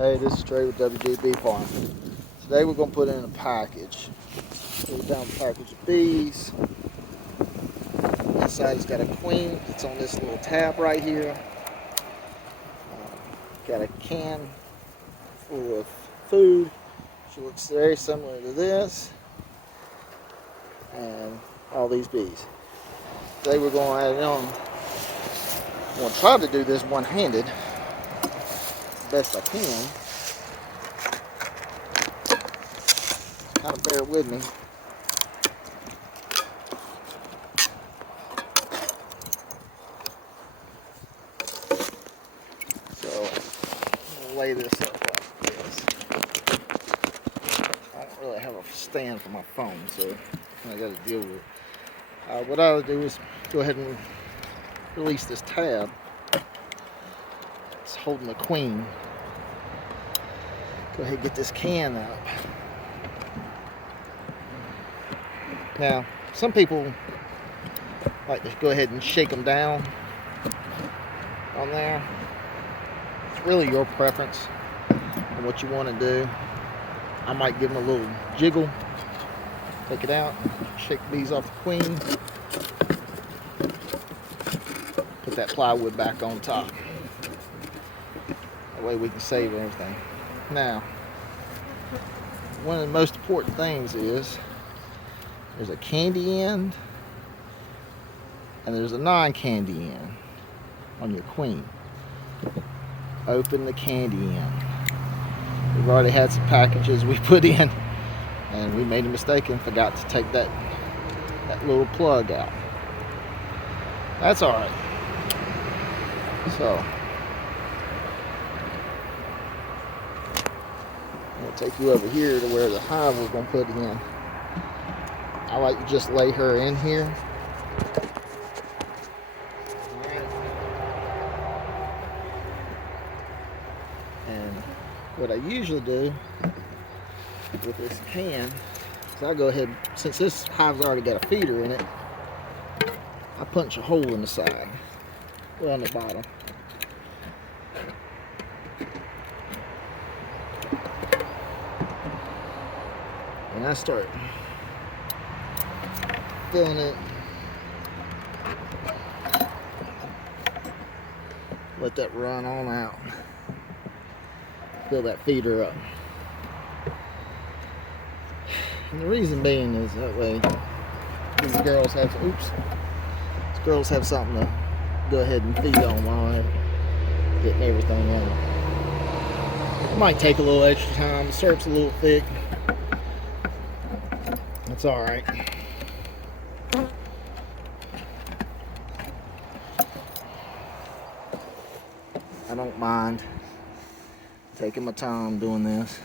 Hey, this is Trey with WGB Farm. Today we're going to put in a package. So we found a package of bees. Inside it's got a queen. It's on this little tab right here. Got a can full of food. She looks very similar to this. And all these bees. Today we're going to add it on. I'm going to try to do this one-handed. Best I can. Kind of bear with me. So I'm going to lay this up like this. I don't really have a stand for my phone, so I got to deal with it. What I'll do is go ahead and release this tab. It's holding the queen. Go ahead and get this can up. Now, some people like to go ahead and shake them down on there. It's really your preference on what you want to do. I might give them a little jiggle, take it out, shake these off the queen, put that plywood back on top. That way we can save everything. Now, one of the most important things is there's a candy end and there's a non-candy end on your queen. Open the candy end. We've already had some packages we put in and we made a mistake and forgot to take that little plug out. That's alright. So I'm going to take you over here to where the hive we're going to put in. I like to just lay her in here. And what I usually do with this can is I go ahead, since this hive's already got a feeder in it, I punch a hole in the side, well, on the bottom. And I start filling it. Let that run on out. Fill that feeder up. And the reason being is that way these girls have something to go ahead and feed on while I'm getting everything in. It might take a little extra time. The syrup's a little thick. It's alright. I don't mind taking my time doing this.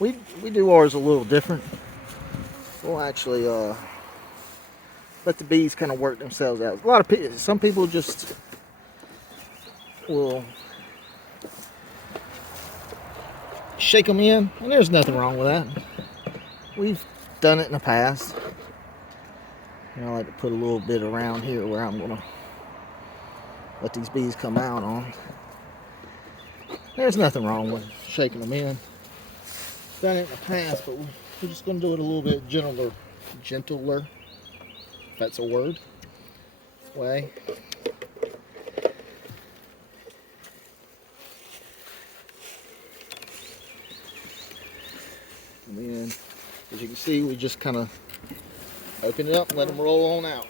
We do ours a little different. We'll actually let the bees kind of work themselves out. A lot of people, some people just will shake them in, and there's nothing wrong with that. We've done it in the past. I like to put a little bit around here where I'm gonna let these bees come out on. There's nothing wrong with shaking them in. Done it in the past, but we're just gonna do it a little bit gentler, if that's a word, way. And then, as you can see, we just kind of open it up and let them roll on out.